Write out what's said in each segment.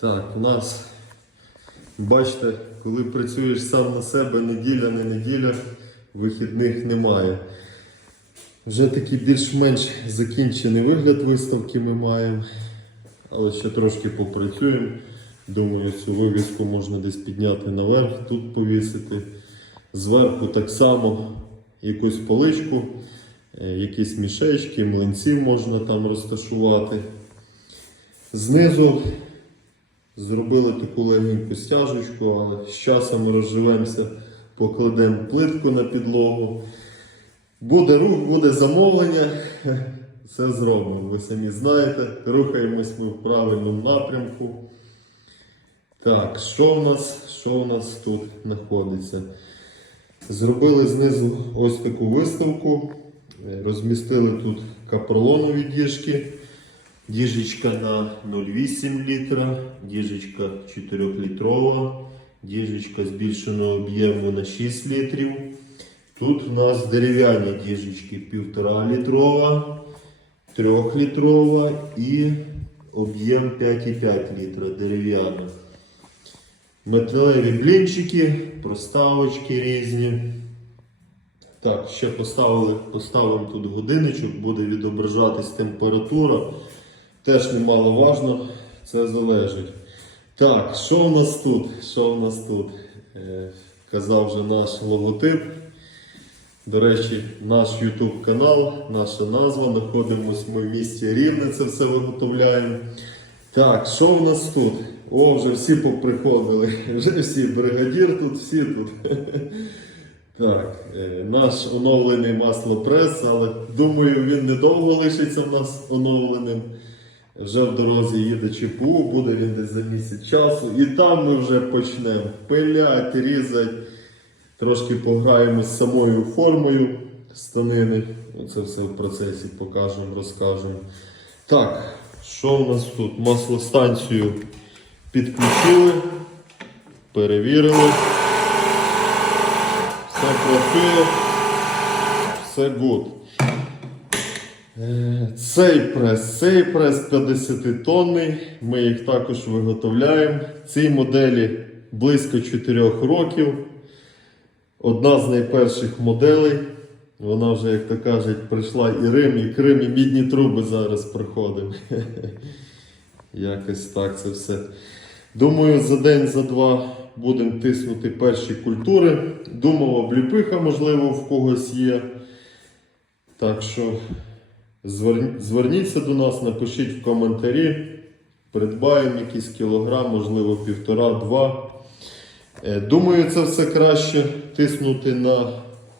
Так, у нас, бачите, коли працюєш сам на себе, неділя, не неділя, вихідних немає. Вже такий більш-менш закінчений вигляд виставки ми маємо. Але ще трошки попрацюємо. Думаю, цю вивіску можна десь підняти наверх, тут повісити. Зверху так само якусь поличку, е, якісь мішечки, млинці можна там розташувати. Знизу зробили таку легеньку стяжечку, але з часом розживемося, покладемо плитку на підлогу. Буде рух, буде замовлення. Все зробимо. Ви самі знаєте, рухаємось ми в правильному напрямку. Так, що у нас, що у нас тут знаходиться? Зробили знизу ось таку виставку. Розмістили тут капролонові діжки. Діжечка на 0,8 літра, діжечка 4-літрова, діжечка збільшеного об'єму на 6 літрів. Тут у нас дерев'яні діжечки 1,5 літрова, 3 літрова і об'єм 5,5 літра дерев'яна. Металеві блінчики, проставочки різні. Так, ще поставили, поставимо тут годинничок, буде відображатись температура. Теж немаловажно, це залежить. Так, що у нас тут? Що у нас тут? Е, казав вже наш логотип. До речі, наш YouTube канал, наша назва. Знаходимося ми в місті Рівне, це все виготовляємо. Так, що у нас тут? О, вже всі поприходили. Вже всі, бригадір тут, всі тут. Так, е, наш оновлений маслопрес, але думаю, він недовго лишиться в нас оновленим. Вже в дорозі їде ЧПУ, буде він десь за місяць часу. І там ми вже почнемо пилять, різати. Трошки пограємо з самою формою станини. Це все в процесі покажемо, розкажемо. Так, що у нас тут? Маслостанцію підключили, перевірили. Все працює, все гуд. Е, Цей прес, цей прес 50 тонний, ми їх також виготовляємо. Цій моделі близько 4 років. Одна з найперших моделей. Вона вже, як то кажуть, прийшла і Рим, і Крим, і мідні труби зараз проходимо. Якось так це все. Думаю, за день, за два будемо тиснути перші культури. Думав, обліпиха, можливо, в когось є. Так що зверніться до нас, напишіть в коментарі. Придбаємо якийсь кілограм, можливо, півтора-два. Е, Думаю, це все краще тиснути на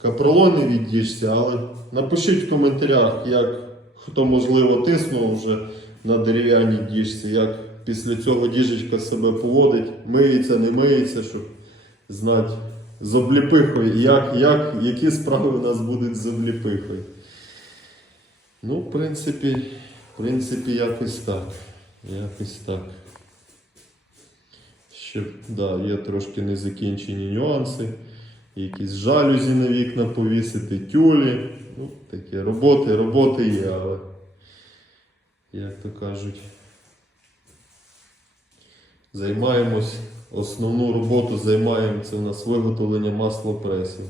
капролоновій діжці, але напишіть в коментарях, як хто можливо тиснув вже на дерев'яній діжці, як після цього діжечка себе поводить, миється, не миється, щоб знати з обліпихою, як, як, які справи у нас будуть з обліпихою. Ну, в принципі, в принципі, якось так. Якось так. Ще да, є трошки незакінчені нюанси. Якісь жалюзі на вікна повісити, тюлі. Ну, такі роботи, роботи є, але, як то кажуть, займаємось, основну роботу займаємо це у нас виготовлення маслопресів.